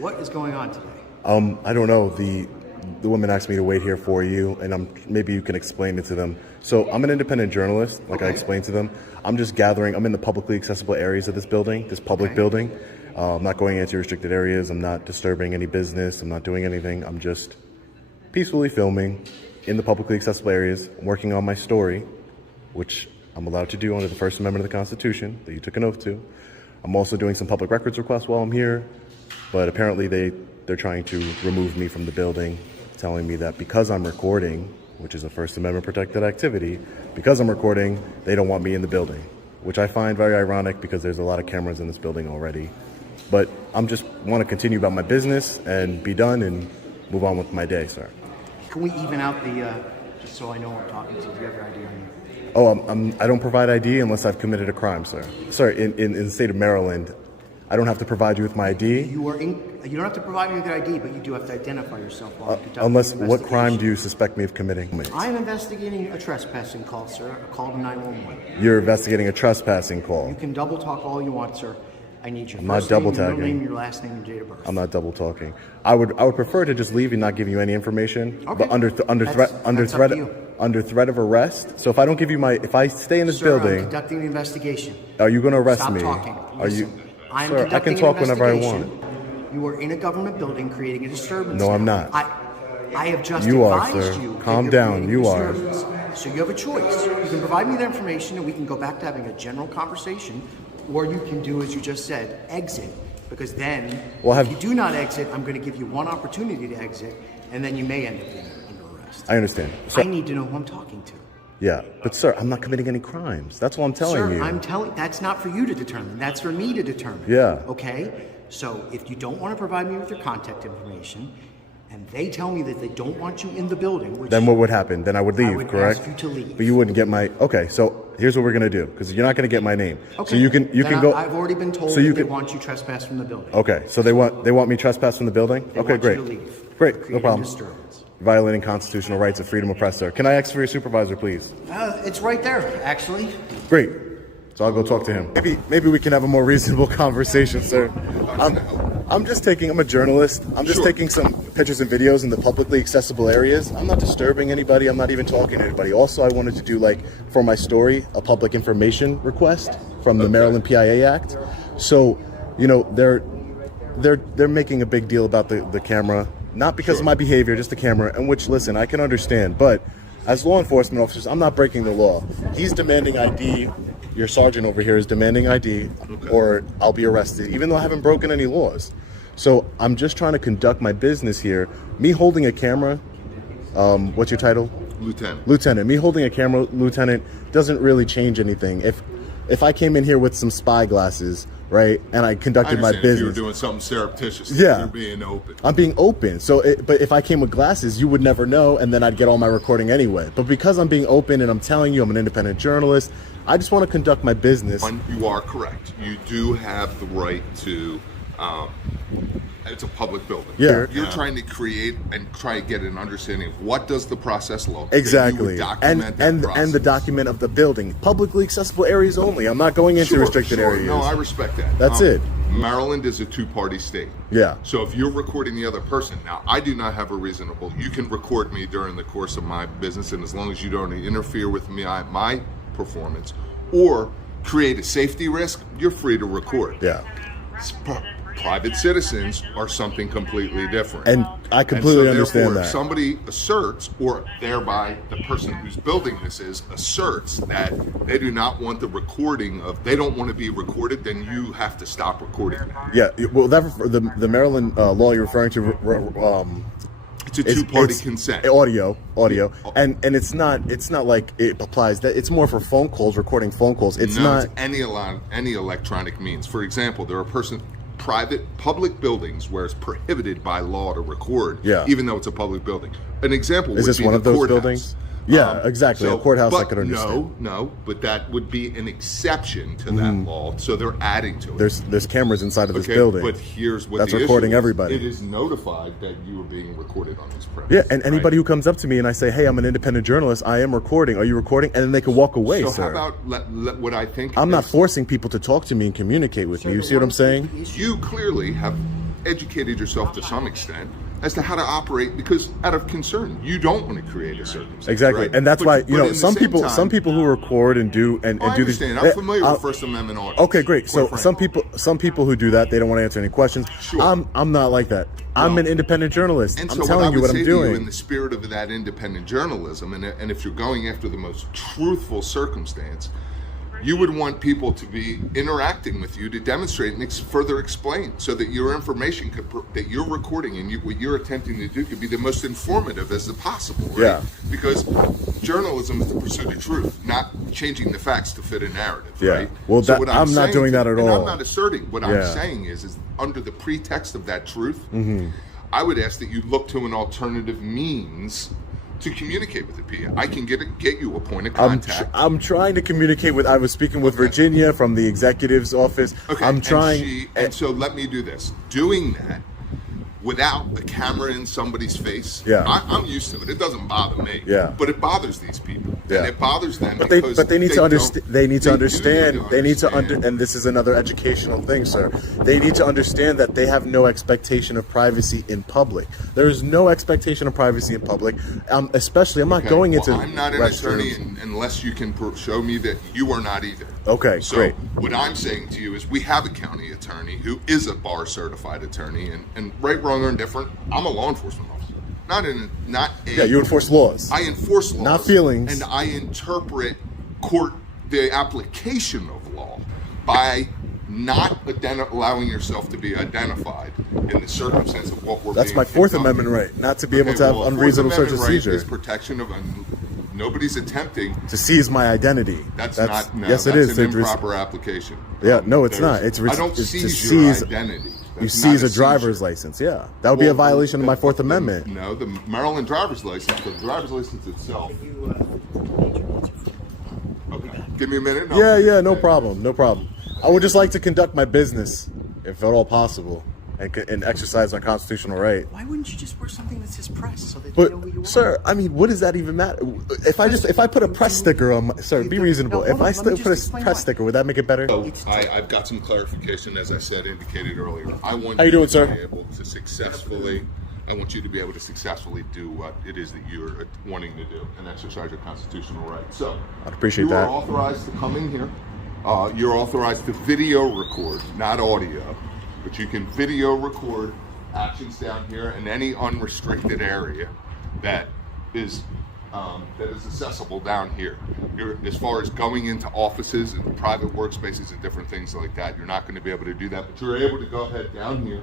What is going on today? I don't know. The woman asked me to wait here for you, and maybe you can explain it to them. So I'm an independent journalist, like I explained to them. I'm just gathering. I'm in the publicly accessible areas of this building, this public building. I'm not going into restricted areas. I'm not disturbing any business. I'm not doing anything. I'm just peacefully filming in the publicly accessible areas, working on my story, which I'm allowed to do under the First Amendment of the Constitution that you took an oath to. I'm also doing some public records requests while I'm here, but apparently they're trying to remove me from the building, telling me that because I'm recording, which is a First Amendment protected activity, because I'm recording, they don't want me in the building, which I find very ironic because there's a lot of cameras in this building already. But I'm just want to continue about my business and be done and move on with my day, sir. Can we even out the, just so I know who I'm talking to, do you have your ID on you? Oh, I don't provide ID unless I've committed a crime, sir. Sir, in the state of Maryland, I don't have to provide you with my ID. You don't have to provide me with your ID, but you do have to identify yourself while conducting Unless, an what crime investigation. do you suspect me of committing? I am investigating a trespassing call, sir. A call to 911. You're investigating a trespassing call. You can double talk all you want, sir. I need your I'm not first name, double your middle tagging. name, your last name, and date of birth. I'm not double talking. I would prefer to just leave and not give you any information. Okay. But under threat up to you. under threat of arrest. So if I don't give you if I stay in this Sir, I'm building, conducting an investigation. are you going to arrest Stop me? talking. Are you? Listen, I'm Sir, I conducting can talk an whenever I investigation. want. You are in a government building creating a disturbance. No, now. I'm not. I have just You are, advised sir. you. that Calm you're down. creating You a are. disturbance. So you have a choice. You can provide me that information and we can go back to having a general conversation, or you can do as you just said, exit. Because then, if you do not exit, I'm going to give you one opportunity to exit, and then you may end up being under arrest. I understand. I need to know who I'm talking to. Yeah, but sir, I'm not committing any crimes. That's what I'm telling you. Sir, that's not for you to determine. That's for me to determine. Yeah. Okay? So if you don't want to provide me with your contact information, and they tell me that they don't want you in the building, which Then what would happen? Then I would leave, I would correct? ask you to leave. But you wouldn't get my. Okay, so here's what we're gonna do, because you're not gonna get my name. Okay. So you can go. I've already been told so you that they can, want you trespassed from the building. Okay, so they want me trespassed from the building. They Okay, want great. you to leave. Great, no Creating problem. disturbance. Violating constitutional rights of freedom of press, sir. Can I ask for your supervisor, please? It's right there, actually. Great. So I'll go talk to him. Maybe we can have a more reasonable conversation, sir. I'm a journalist. I'm just taking some pictures and videos in the publicly accessible areas. I'm not disturbing anybody. I'm not even talking to anybody. Also, I wanted to do, for my story, a public information request from the Maryland PIA Act. So, they're making a big deal about the camera, not because of my behavior, just the camera, and which, listen, I can understand, but as law enforcement officers, I'm not breaking the law. He's demanding ID. Your sergeant over here is demanding ID, or I'll be arrested, even though I haven't broken any laws. So I'm just trying to conduct my business here. Me holding a camera, what's your title? Lieutenant. Lieutenant. Me holding a camera, Lieutenant, doesn't really change anything. If I came in here with some spy glasses, right, and I conducted my business. If you were doing something surreptitious, yeah, you're being open. I'm being open. So, but if I came with glasses, you would never know, and then I'd get all my recording anyway. But because I'm being open and I'm telling you I'm an independent journalist, I just want to conduct my business. You are correct. You do have the right to. It's a public building. Yeah. You're trying to create and try to get an understanding of what does the process look. Exactly. Document and process. the document of the building. Publicly accessible areas only. I'm not going into restricted areas. No, I respect that. That's it. Maryland is a two-party state. Yeah. So if you're recording the other person, now I do not have a reasonable. You can record me during the course of my business, and as long as you don't interfere with my performance or create a safety risk, you're free to record. Yeah. Private citizens are something completely different. And I completely understand that. If somebody asserts, or thereby the person who's building this asserts that they do not want the recording of, they don't want to be recorded, then you have to stop recording that. Yeah, well, the Maryland law you're referring to, it's a two-party consent. Audio, and it's not like it applies. That it's more for phone calls, recording phone calls. It's not any electronic means. For example, there are public buildings where it's prohibited by law to record, even though it's a public building. An example would be one of those courthouse. buildings? Yeah, exactly. A courthouse I could understand. No, but that would be an exception to that law. So they're adding to it. There's cameras inside of this building. But here's what that's the recording issue is. everybody. It is notified that you are being recorded on this premise. Yeah, and anybody who comes up to me and I say, "Hey, I'm an independent journalist. I am recording. Are you recording?" And then they can walk away, so sir. How about what I think? I'm not forcing people to talk to me and communicate with me. You see what I'm saying? You clearly have educated yourself to some extent as to how to operate, because out of concern, you don't want to create a circumstance. Exactly, right? and that's why some people who record and do do these. I'm familiar with First Amendment audits. Okay, great. So some people who do that, they don't want to answer any questions. Sure. I'm not like that. I'm an independent journalist. And I'm so telling you what I'm doing. in the spirit of that independent journalism, and if you're going after the most truthful circumstance, you would want people to be interacting with you to demonstrate and further explain, so that your information that you're recording and what you're attempting to do could be the most informative as possible, right? Yeah. Because journalism is the pursuit of truth, not changing the facts to fit a narrative, Yeah. right? Well, So that, what I'm not doing that at and all. I'm not asserting. What I'm saying is under the pretext of that truth, I would ask that you look to an alternative means to communicate with the PA. I can get you a point of contact. I'm trying to communicate with. I was speaking with Virginia from the executive's office. Okay. I'm trying. And so let me do this. Doing that without a camera in somebody's face. Yeah. I'm used to it. It doesn't bother me. Yeah. But it bothers these people. Yeah. And it bothers them But because they need to understand. They need to understand. understand. And this is another educational thing, sir. They need to understand that they have no expectation of privacy in public. There is no expectation of privacy in public. Especially, I'm not going into. I'm not an attorney unless you can show me that you are not either. Okay, so great. What I'm saying to you is, we have a county attorney who is a bar certified attorney, and right, wrong, or indifferent, I'm a law enforcement officer. Yeah, you enforce laws. I enforce laws, not feelings, and I interpret the application of law by not allowing yourself to be identified in the circumstance of what we're. That's my Fourth Amendment right, not to be able to have unreasonable search and seizure. Is protection of nobody's attempting to seize my identity. That's not. No, yes, that's it is an improper application. Yeah, no, it's not. I don't it's seize to seize your identity. You seize a driver's license. Yeah, that would be a violation of my Fourth Amendment. No, the Maryland driver's license. The driver's license itself. Okay, give me a minute. Yeah, no problem. I would just like to conduct my business, if at all possible, and exercise my constitutional right. Why wouldn't you just wear something that says press so that they know who you are? But, sir, I mean, what does that even matter? If I put a press sticker on my, sir, be reasonable. If I still put a press sticker, would that make it better? So I've got some clarification, as I said, indicated earlier. I want How you doing, sir? To be able to successfully. I want you to be able to successfully do what it is that you're wanting to do and exercise your constitutional right. So I'd appreciate that. You are authorized to come in here. You're authorized to video record, not audio, but you can video record actions down here in any unrestricted area that is accessible down here. As far as going into offices and private workspaces and different things like that, you're not going to be able to do that, but you're able to go ahead down here.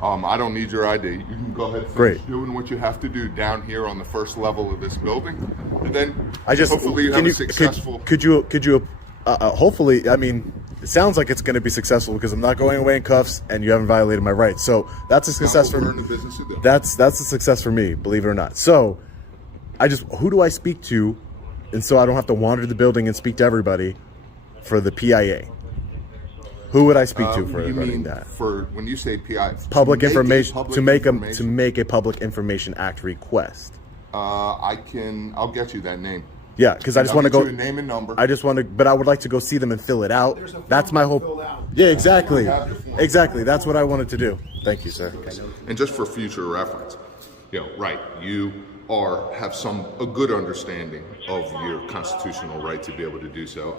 I don't need your ID. You can go ahead and finish doing what you have to do down here on the first level of this building, and then hopefully you have a successful. Could you hopefully, I mean, it sounds like it's going to be successful because I'm not going away in cuffs and you haven't violated my rights. So that's a success for me. That's a success for me, believe it or not. So who do I speak to? And so I don't have to wander the building and speak to everybody for the PIA. Who would I speak to for running that? For when you say PI, public information, to make a Public Information Act request. I'll get you that name. Yeah, because I just want to go. Name and number. I just want to, but I would like to go see them and fill it out. That's my whole. Yeah, exactly. That's what I wanted to do. Thank you, sir. And just for future reference, right, you have a good understanding of your constitutional right to be able to do so.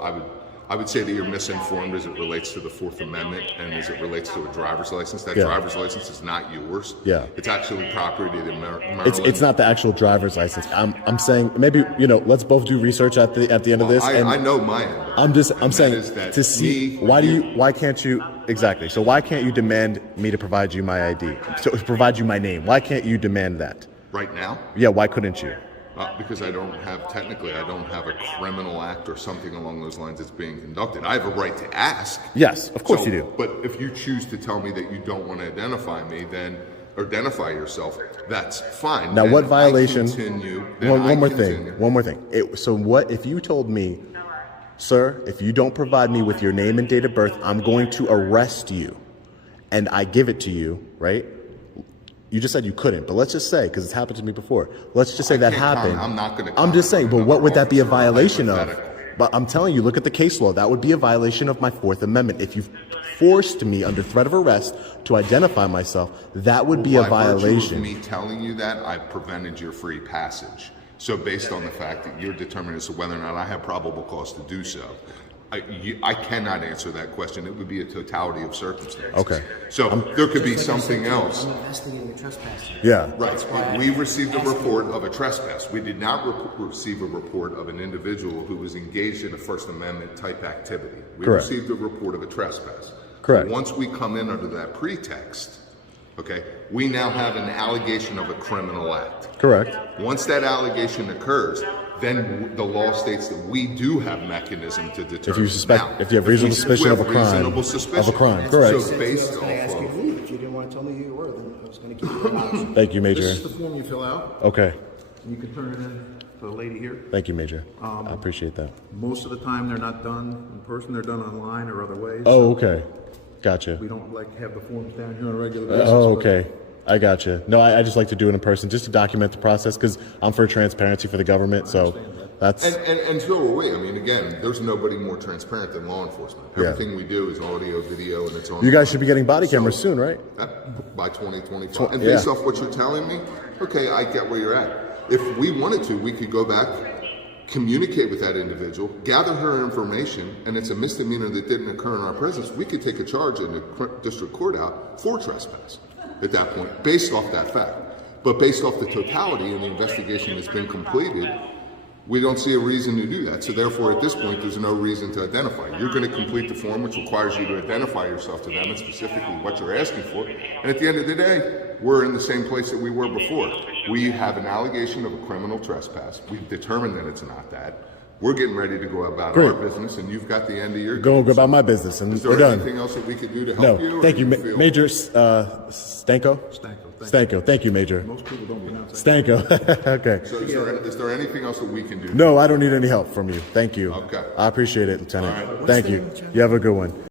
I would say that you're misinformed as it relates to the Fourth Amendment and as it relates to a driver's license. That driver's license is not yours. Yeah. It's actually property of Maryland. It's not the actual driver's license. I'm saying maybe let's both do research at the end of this. I know my end. I'm saying to see why can't you exactly? So why can't you demand me to provide you my ID? To provide you my name? Why can't you demand that? Right now? Yeah. Why couldn't you? Because I don't have a criminal act or something along those lines that's being conducted. I have a right to ask. Yes, of course you do. But if you choose to tell me that you don't want to identify me, or identify yourself, that's fine. Now, what violation? One more thing. So what if you told me, sir, if you don't provide me with your name and date of birth, I'm going to arrest you, and I give it to you, right? You just said you couldn't, but let's just say, because it's happened to me before, let's just say that happened. I'm not going to. I'm just saying, but what would that be a violation of? But I'm telling you, look at the case law. That would be a violation of my Fourth Amendment if you forced me under threat of arrest to identify myself, that would be a By virtue of violation. me telling you that, I've prevented your free passage. So based on the fact that you're determined as to whether or not I have probable cause to do so, I cannot answer that question. It would be a totality of circumstances. Okay. So there could be something else. I'm investigating a trespass. Yeah. Right. We received a report of a trespass. We did not receive a report of an individual who was engaged in a First Amendment type activity. We Correct. received a report of a trespass. Correct. Once we come in under that pretext, okay, we now have an allegation of a criminal act. Correct. Once that allegation occurs, then the law states that we do have mechanism to determine. If you suspect, Now, if you have reasonable suspicion of a crime, reasonable suspicion. of a crime, correct. So based I was going to ask you off to of, leave. If you didn't want to tell me who you were, then I was going to give you an option. Thank you, Major. This is the form you fill out. Okay. You can turn it in to the lady here. Thank you, Major. I appreciate that. Most of the time, they're not done in person. They're done online or other ways. Oh, okay. Gotcha. We don't like have the forms down here on a regular basis. Oh, but okay. I gotcha. No, I just like to do it in person just to document the process because I'm for transparency for the government. So that's and so are we. I mean, again, there's nobody more transparent than law enforcement. Yeah. Everything we do is audio, video, and it's on. you guys should be getting body cameras soon, right? By 2025. And based off what you're telling me, okay, I get where you're at. If we wanted to, we could go back, communicate with that individual, gather her information, and it's a misdemeanor that didn't occur in our presence. We could take a charge in the district court out for trespass at that point, based off that fact. But based off the totality and the investigation that's been completed, we don't see a reason to do that. So therefore, at this point, there's no reason to identify. You're going to complete the form, which requires you to identify yourself to them and specifically what you're asking for. And at the end of the day, we're in the same place that we were before. We have an allegation of a criminal trespass. We've determined that it's not that. We're getting ready to go about our business, and you've got the end of your go about my business, and Is we're there done. anything else that we could do to help you? No, or thank do you, feel- Major Stanko. Stanko, thank Stanko, thank you, Major. Most people don't pronounce it. Stanko. Okay. So is there anything else that we can do? No, I don't need any help from you. Thank you. Okay. I appreciate it, Lieutenant. All right. Thank you. You have a good one.